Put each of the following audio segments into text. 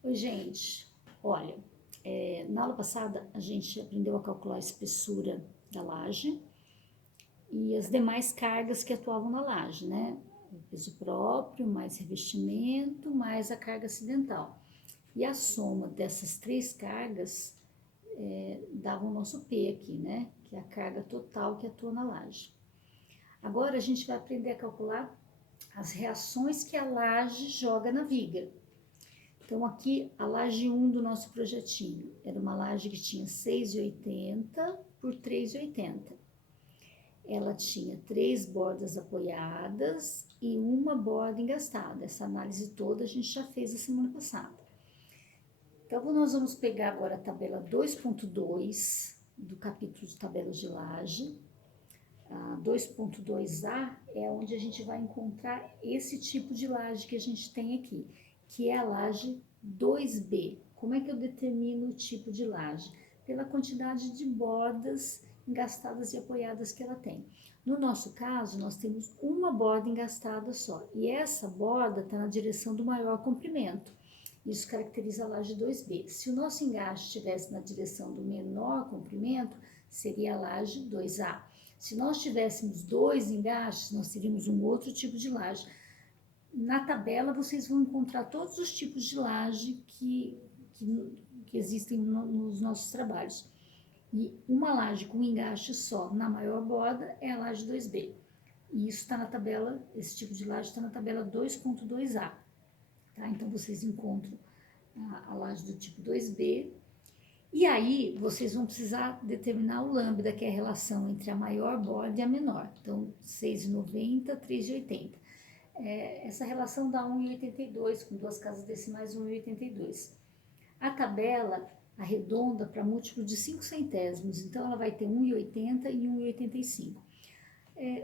Oi, gente. Olha, na aula passada a gente aprendeu a calcular a espessura da laje e as demais cargas que atuavam na laje, né? O peso próprio, mais revestimento, mais a carga acidental. E a soma dessas três cargas dava o nosso P aqui, né? Que é a carga total que atua na laje. Agora a gente vai aprender a calcular as reações que a laje joga na viga. Então, aqui a laje 1 do nosso projetinho era uma laje que tinha 6,80 por 3,80. Ela tinha 3 bordas apoiadas e uma borda engastada. Essa análise toda a gente já fez a semana passada. Então, nós vamos pegar agora a tabela 2.2 do capítulo de tabelas de laje. A 2.2a é onde a gente vai encontrar esse tipo de laje que a gente tem aqui, que é a laje 2B. Como é que eu determino o tipo de laje? Pela quantidade de bordas engastadas e apoiadas que ela tem. No nosso caso, nós temos uma borda engastada só, e essa borda está na direção do maior comprimento. Isso caracteriza a laje 2B. Se o nosso engaste estivesse na direção do menor comprimento, seria a laje 2A. Se nós tivéssemos dois engastes, nós teríamos um outro tipo de laje. Na tabela, vocês vão encontrar todos os tipos de laje que existem nos nossos trabalhos. E uma laje com engaste só na maior borda é a laje 2B. E isso está na tabela, esse tipo de laje está na tabela 2.2a. Tá? Então, vocês encontram a laje do tipo 2B. E aí, vocês vão precisar determinar o lambda, que é a relação entre a maior borda e a menor. Então, 6,90, 3,80. Essa relação dá 1,82, com duas casas decimais, 1,82. A tabela arredonda para múltiplo de 5 centésimos, então ela vai ter 1,80 e 1,85.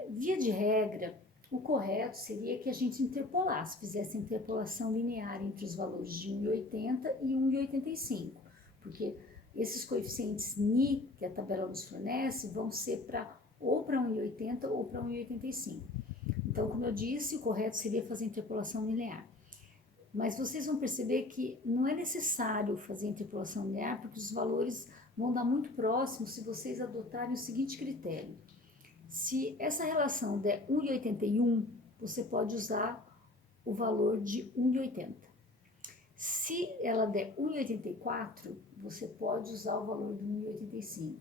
Via de regra, o correto seria que a gente interpolasse, fizesse a interpolação linear entre os valores de 1,80 e 1,85, porque esses coeficientes Ni, que a tabela nos fornece, vão ser ou para 1,80 ou para 1,85. Então, como eu disse, o correto seria fazer a interpolação linear. Mas vocês vão perceber que não é necessário fazer a interpolação linear, porque os valores vão dar muito próximos se vocês adotarem o seguinte critério. Se essa relação der 1,81, você pode usar o valor de 1,80. Se ela der 1,84, você pode usar o valor de 1,85.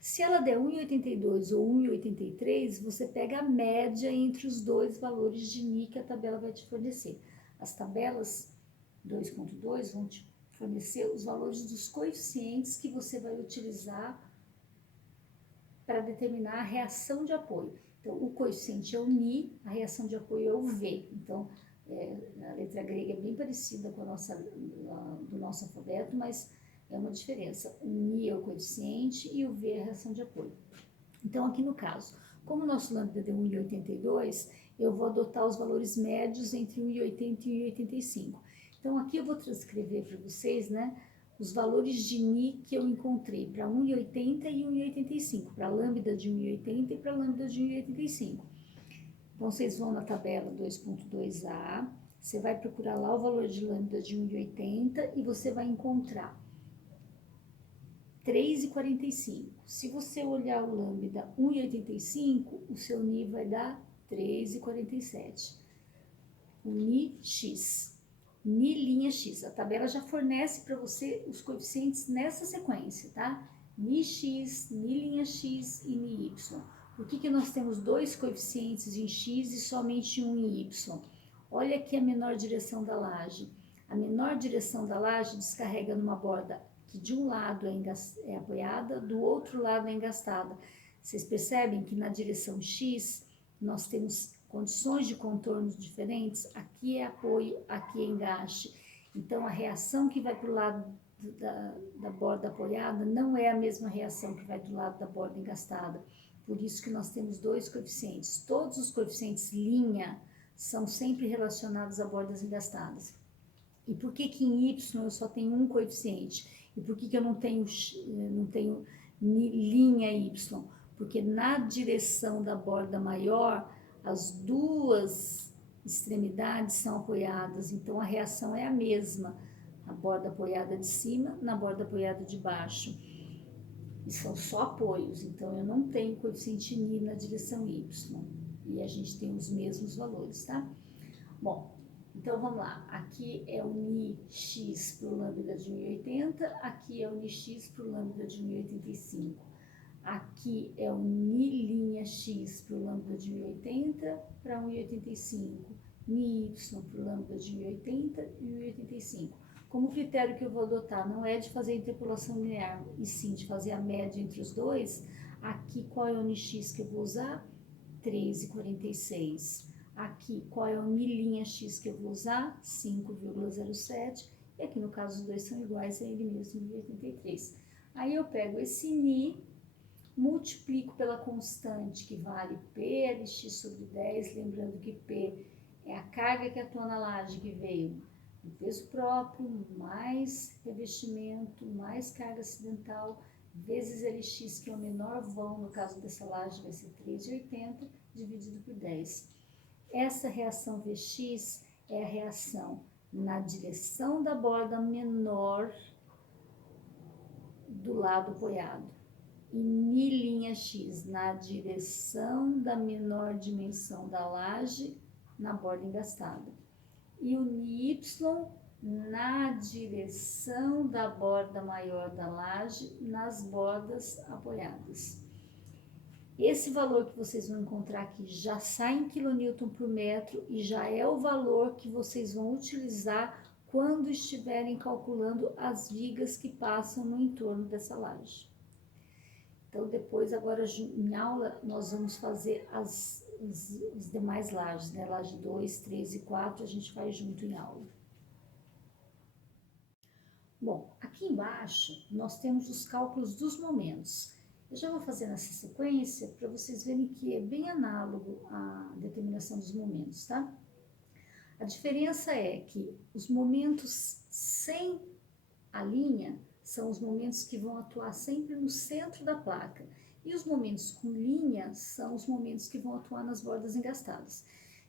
Se ela der 1,82 ou 1,83, você pega a média entre os dois valores de Ni que a tabela vai te fornecer. As tabelas 2.2 vão te fornecer os valores dos coeficientes que você vai utilizar para determinar a reação de apoio. Então, o coeficiente é o Ni, a reação de apoio é o V. Então, a letra grega é bem parecida com do nosso alfabeto, mas é uma diferença. O Ni é o coeficiente e o V é a reação de apoio. Então, aqui no caso, como o nosso lambda deu 1,82, eu vou adotar os valores médios entre 1,80 e 1,85. Então, aqui eu vou transcrever para vocês, né, os valores de Ni que eu encontrei para 1,80 e 1,85, para a lambda de 1,80 e para a lambda de 1,85. Então, vocês vão na tabela 2.2a, você vai procurar lá o valor de lambda de 1,80 e você vai encontrar 3,45. Se você olhar o lambda 1,85, o seu Ni vai dar 3,47. O Ni X. Ni linha X. A tabela já fornece para você os coeficientes nessa sequência, tá? Ni X, Ni linha X e Ni Y. Por que nós temos dois coeficientes em X e somente um em Y? Olha aqui a menor direção da laje. A menor direção da laje descarrega numa borda que de um lado é apoiada, do outro lado é engastada. Vocês percebem que na direção X nós temos condições de contornos diferentes? Aqui é apoio, aqui é engaste. Então, a reação que vai para o lado da borda apoiada não é a mesma reação que vai do lado da borda engastada. Por isso que nós temos dois coeficientes. Todos os coeficientes linha são sempre relacionados a bordas engastadas. E por que em Y eu só tenho um coeficiente? E por que eu não tenho linha Y? Porque na direção da borda maior, as duas extremidades são apoiadas, então a reação é a mesma. a borda apoiada de cima na borda apoiada de baixo. E são só apoios, então eu não tenho coeficiente Ni na direção Y. E a gente tem os mesmos valores, tá? Bom, então vamos lá. Aqui é o Ni X para o lambda de 1,80, aqui é o Ni X para o lambda de 1,85. Aqui é o Ni' X para o lambda de 1,80 para 1,85. Ni Y para o lambda de 1,80 e 1,85. Como critério que eu vou adotar não é de fazer a interpolação linear, e sim de fazer a média entre os dois, aqui qual é o Ni X que eu vou usar? 3,46. Aqui qual é o Ni' X que eu vou usar? 5,07. E aqui no caso os dois são iguais, é ele mesmo, 1,83. Aí eu pego esse Ni, multiplico pela constante que vale PLX sobre 10, lembrando que P é a carga que atua na laje que veio do peso próprio, mais revestimento, mais carga acidental, vezes LX, que é o menor vão, no caso dessa laje vai ser 3,80, dividido por 10. Essa reação Vx é a reação na direção da borda menor do lado apoiado. E Ni' X na direção da menor dimensão da laje na borda engastada. E o Ni Y na direção da borda maior da laje nas bordas apoiadas. Esse valor que vocês vão encontrar aqui já sai em kN por metro e já é o valor que vocês vão utilizar quando estiverem calculando as vigas que passam no entorno dessa laje. Então, depois, agora em aula, nós vamos fazer as demais lajes, né? Laje 2, 3 e 4, a gente faz junto em aula. Bom, aqui embaixo, nós temos os cálculos dos momentos. Eu já vou fazer nessa sequência para vocês verem que é bem análogo à determinação dos momentos, tá? A diferença é que os momentos sem a linha são os momentos que vão atuar sempre no centro da placa. E os momentos com linha são os momentos que vão atuar nas bordas engastadas.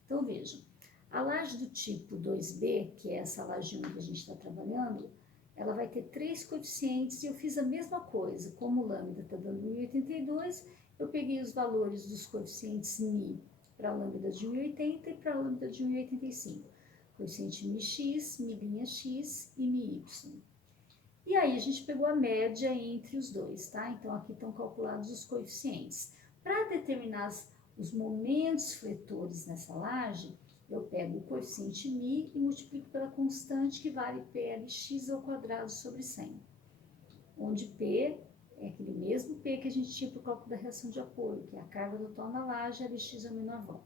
Então, vejam, a laje do tipo 2B, que é essa laje 1 que a gente está trabalhando, ela vai ter 3 coeficientes e eu fiz a mesma coisa. Como o lambda está dando 1,82, eu peguei os valores dos coeficientes Ni para a lambda de 1,80 e para a lambda de 1,85. Coeficiente MiX, Mi'X e MiY. E aí a gente pegou a média entre os dois, tá? Então aqui estão calculados os coeficientes. Para determinar os momentos fletores nessa laje, eu pego o coeficiente Mi e multiplico pela constante que vale PLX ao quadrado sobre 100. Onde P é aquele mesmo P que a gente tinha para o cálculo da reação de apoio, que é a carga total na laje, LX é o menor vão.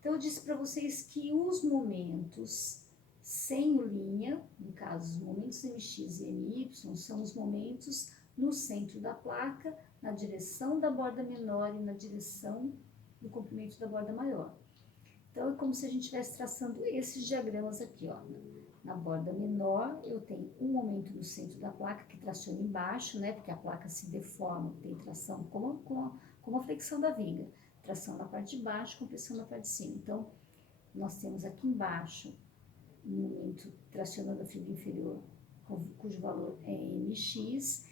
Então eu disse para vocês que os momentos sem o linha, no caso os momentos MX e MY, são os momentos no centro da placa, na direção da borda menor e na direção do comprimento da borda maior. Então é como se a gente estivesse traçando esses diagramas aqui, ó. Na borda menor eu tenho um momento no centro da placa que traciona embaixo, né, porque a placa se deforma, tem tração como a flexão da viga. Tração na parte de baixo, compressão na parte de cima. Então, nós temos aqui embaixo um momento tracionando a fibra inferior, cujo valor é MX,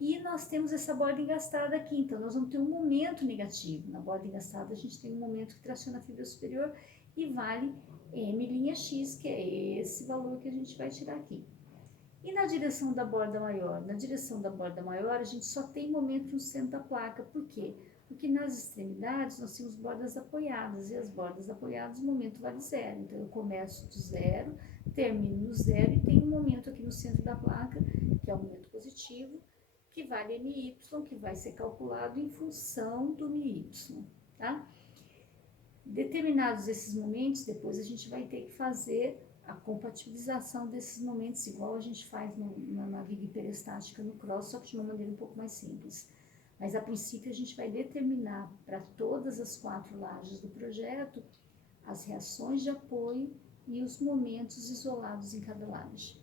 e nós temos essa borda engastada aqui, então nós vamos ter um momento negativo. Na borda engastada a gente tem um momento que traciona a fibra superior e vale M'(x), que é esse valor que a gente vai tirar aqui. E na direção da borda maior? Na direção da borda maior a gente só tem momento no centro da placa, por quê? Porque nas extremidades nós temos bordas apoiadas, e as bordas apoiadas o momento vale zero. Então eu começo do zero, termino no zero e tenho um momento aqui no centro da placa, que é o momento positivo, que vale MY, que vai ser calculado em função do MY, tá? Determinados esses momentos, depois a gente vai ter que fazer a compatibilização desses momentos, igual a gente faz na viga hiperestática no cross, só que de uma maneira um pouco mais simples. Mas, a princípio, a gente vai determinar para todas as 4 lajes do projeto as reações de apoio e os momentos isolados em cada laje.